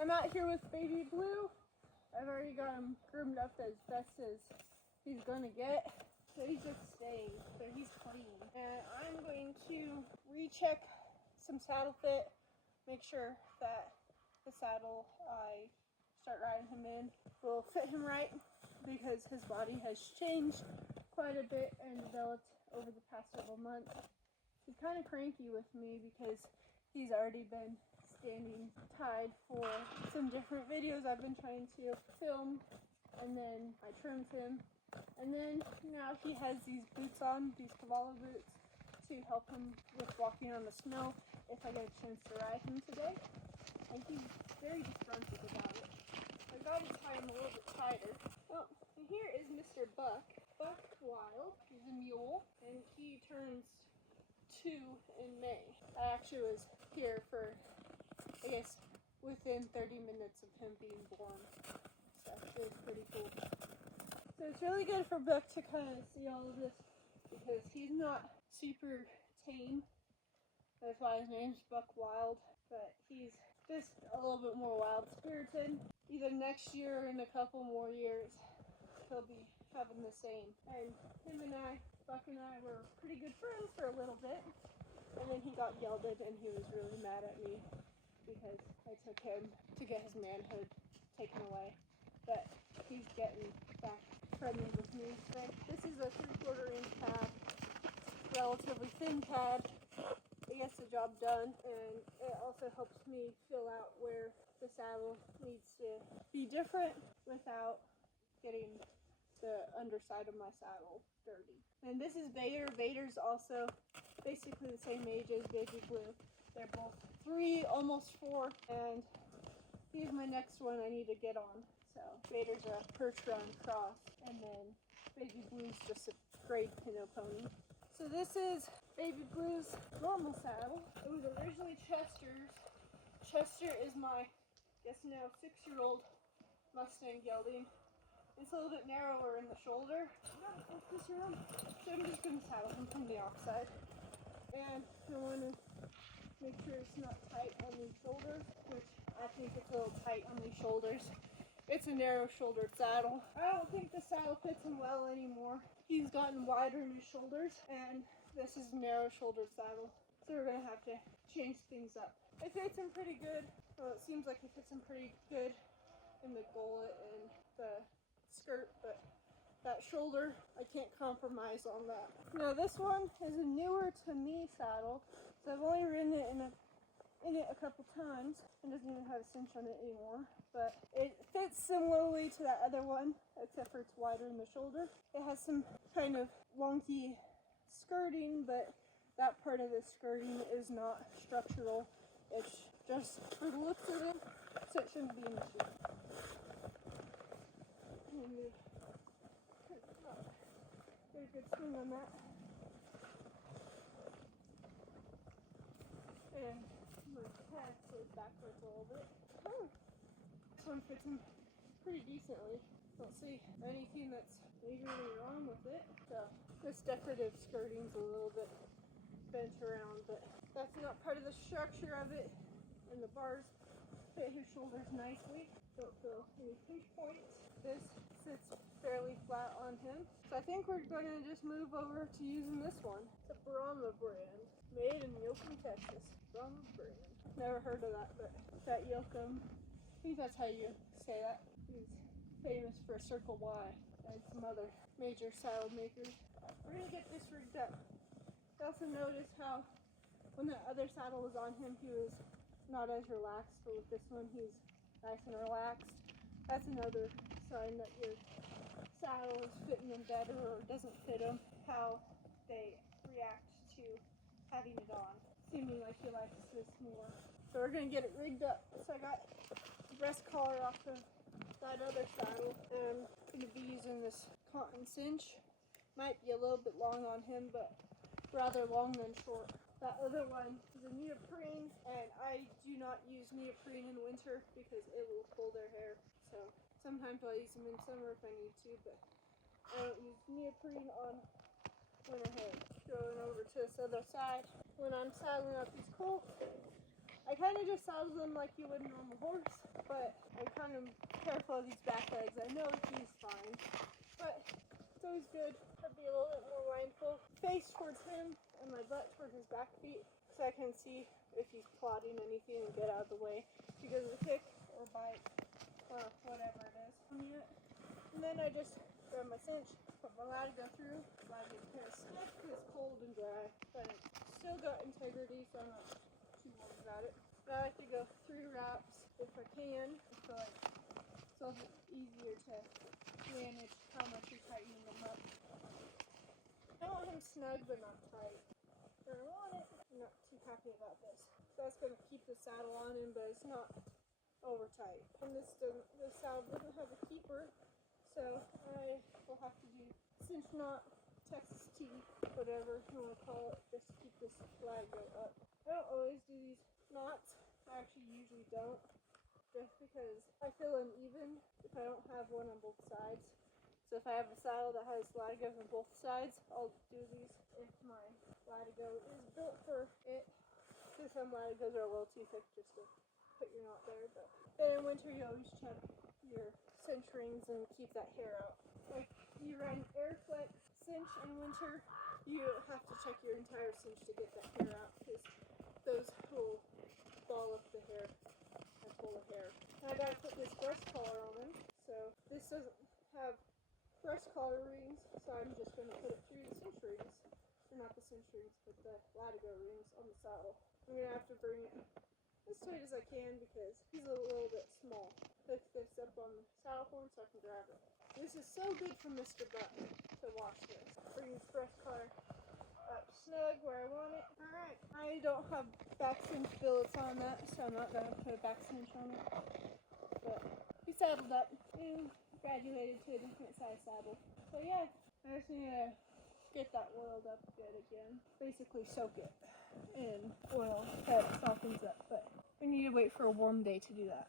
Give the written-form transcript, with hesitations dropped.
I'm out here with Baby Blue. I've already got him groomed up as best as he's gonna get. So he's just staying, so he's clean. And I'm going to recheck some saddle fit, make sure that the saddle I start riding him in will fit him right, because his body has changed quite a bit and developed over the past several months. He's kind of cranky with me because he's already been standing tied for some different videos I've been trying to film, and then I trimmed him, and then now he has these boots on, these Cavallo boots, to help him with walking on the snow if I get a chance to ride him today, and he's very disgruntled about it. I got to tie him a little bit tighter. Oh, and here is Mr. Buck Wild. He's a mule, and he turns 2 in May. I actually was here for, I guess, within 30 minutes of him being born. So it was pretty cool. So it's really good for Buck to kind of see all of this, because he's not super tame. That's why his name's Buck Wild. But he's just a little bit more wild-spirited. Either next year or in a couple more years, he'll be having the same. And Buck and I were pretty good friends for a little bit. And then he got gelded, and he was really mad at me because I took him to get his manhood taken away. But he's getting back friendly with me. So this is a 3/4 inch pad, relatively thin pad. It gets the job done, and it also helps me fill out where the saddle needs to be different without getting the underside of my saddle dirty. And this is Vader. Vader's also basically the same age as Baby Blue. They're both 3, almost 4, and he's my next one I need to get on. So Vader's a Percheron cross, and then Baby Blue's just a grade Pinot pony. So this is Baby Blue's normal saddle. It was originally Chester's. Chester is my, I guess now, 6-year-old Mustang Gelding. It's a little bit narrower in the shoulder. So I'm just going to saddle him from the offside. And I want to make sure it's not tight on these shoulders, which I think it's a little tight on these shoulders. It's a narrow-shouldered saddle. I don't think the saddle fits him well anymore. He's gotten wider in his shoulders, and this is a narrow-shouldered saddle. So we're going to have to change things up. It fits him pretty good. Well, it seems like it fits him pretty good in the gullet and the skirt, but that shoulder, I can't compromise on that. Now this one is a newer to me saddle, so I've only ridden it in it a couple times. It doesn't even have a cinch on it anymore, but it fits similarly to that other one, except for it's wider in the shoulder. It has some kind of wonky skirting, but that part of the skirting is not structural. It's just for the looks of it, so it shouldn't be an issue. Get a good swing on that. And my head goes backwards a little bit. This one fits him pretty decently. Don't see anything that's majorly wrong with it. So this decorative skirting's a little bit bent around, but that's not part of the structure of it. And the bars fit his shoulders nicely. Don't feel any pinch points. This sits fairly flat on him. So I think we're going to just move over to using this one. It's a Brahma brand, made in Yoakum, Texas. Brahma brand. Never heard of that, but that Yoakum, I think that's how you say that. He's famous for Circle Y and some other major saddle makers. We're going to get this rigged up. I also noticed how when the other saddle was on him, he was not as relaxed, but with this one, he's nice and relaxed. That's another sign that your saddle is fitting them better or doesn't fit them, how they react to having it on. Seeming like he likes this more. So we're going to get it rigged up. So I got the breast collar off of that other saddle, and I'm going to be using this cotton cinch. Might be a little bit long on him, but rather long than short. That other one is a neoprene, and I do not use neoprene in winter because it will pull their hair. So sometimes I'll use them in summer if I need to, but I don't use neoprene on winter hair. Going over to this other side. When I'm saddling up these colts, I kind of just saddle them like you would a normal horse, but I'm kind of careful of these back legs. I know he's fine, but it's always good to be a little bit more mindful. Face towards him and my butt towards his back feet so I can see if he's plotting anything and get out of the way. If he doesn't kick or bite or whatever it is. And then I just grab my cinch, put my latigo through, latigo kind of stiff because it's cold and dry, but it's still got integrity, so I'm not too worried about it. But I like to go 3 wraps if I can. I feel like it's a little bit easier to manage how much you're tightening them up. I want him snug but not tight. Where I want it. I'm not too happy about this. So that's going to keep the saddle on him, but it's not over tight. And this saddle doesn't have a keeper, so I will have to do cinch knot, Texas T, whatever you want to call it, just to keep this latigo up. I don't always do these knots. I actually usually don't, just because I feel uneven if I don't have one on both sides. So if I have a saddle that has latigos on both sides, I'll do these if my latigo is built for it. Because some latigos are a little too thick just to put your knot there. But then in winter, you always check your cinch rings and keep that hair out. If you run air flex cinch in winter, you have to check your entire cinch to get that hair out, because those will ball up the hair and pull the hair. And I gotta put this breast collar on him, so this doesn't have breast collar rings, so I'm just gonna put it through the cinch rings. Or not the cinch rings, but the latigo rings on the saddle. I'm gonna have to bring it as tight as I can because he's a little bit small. Lift this up on the saddle horn so I can grab it. This is so good for Mr. Buck to watch this. Bring this breast collar up snug where I want it. Alright, I don't have back cinch billets on that, so I'm not going to put a back cinch on it. But he's saddled up and graduated to a different size saddle. So yeah, I just need to get that oiled up good again. Basically soak it in oil so it softens up, but we need to wait for a warm day to do that.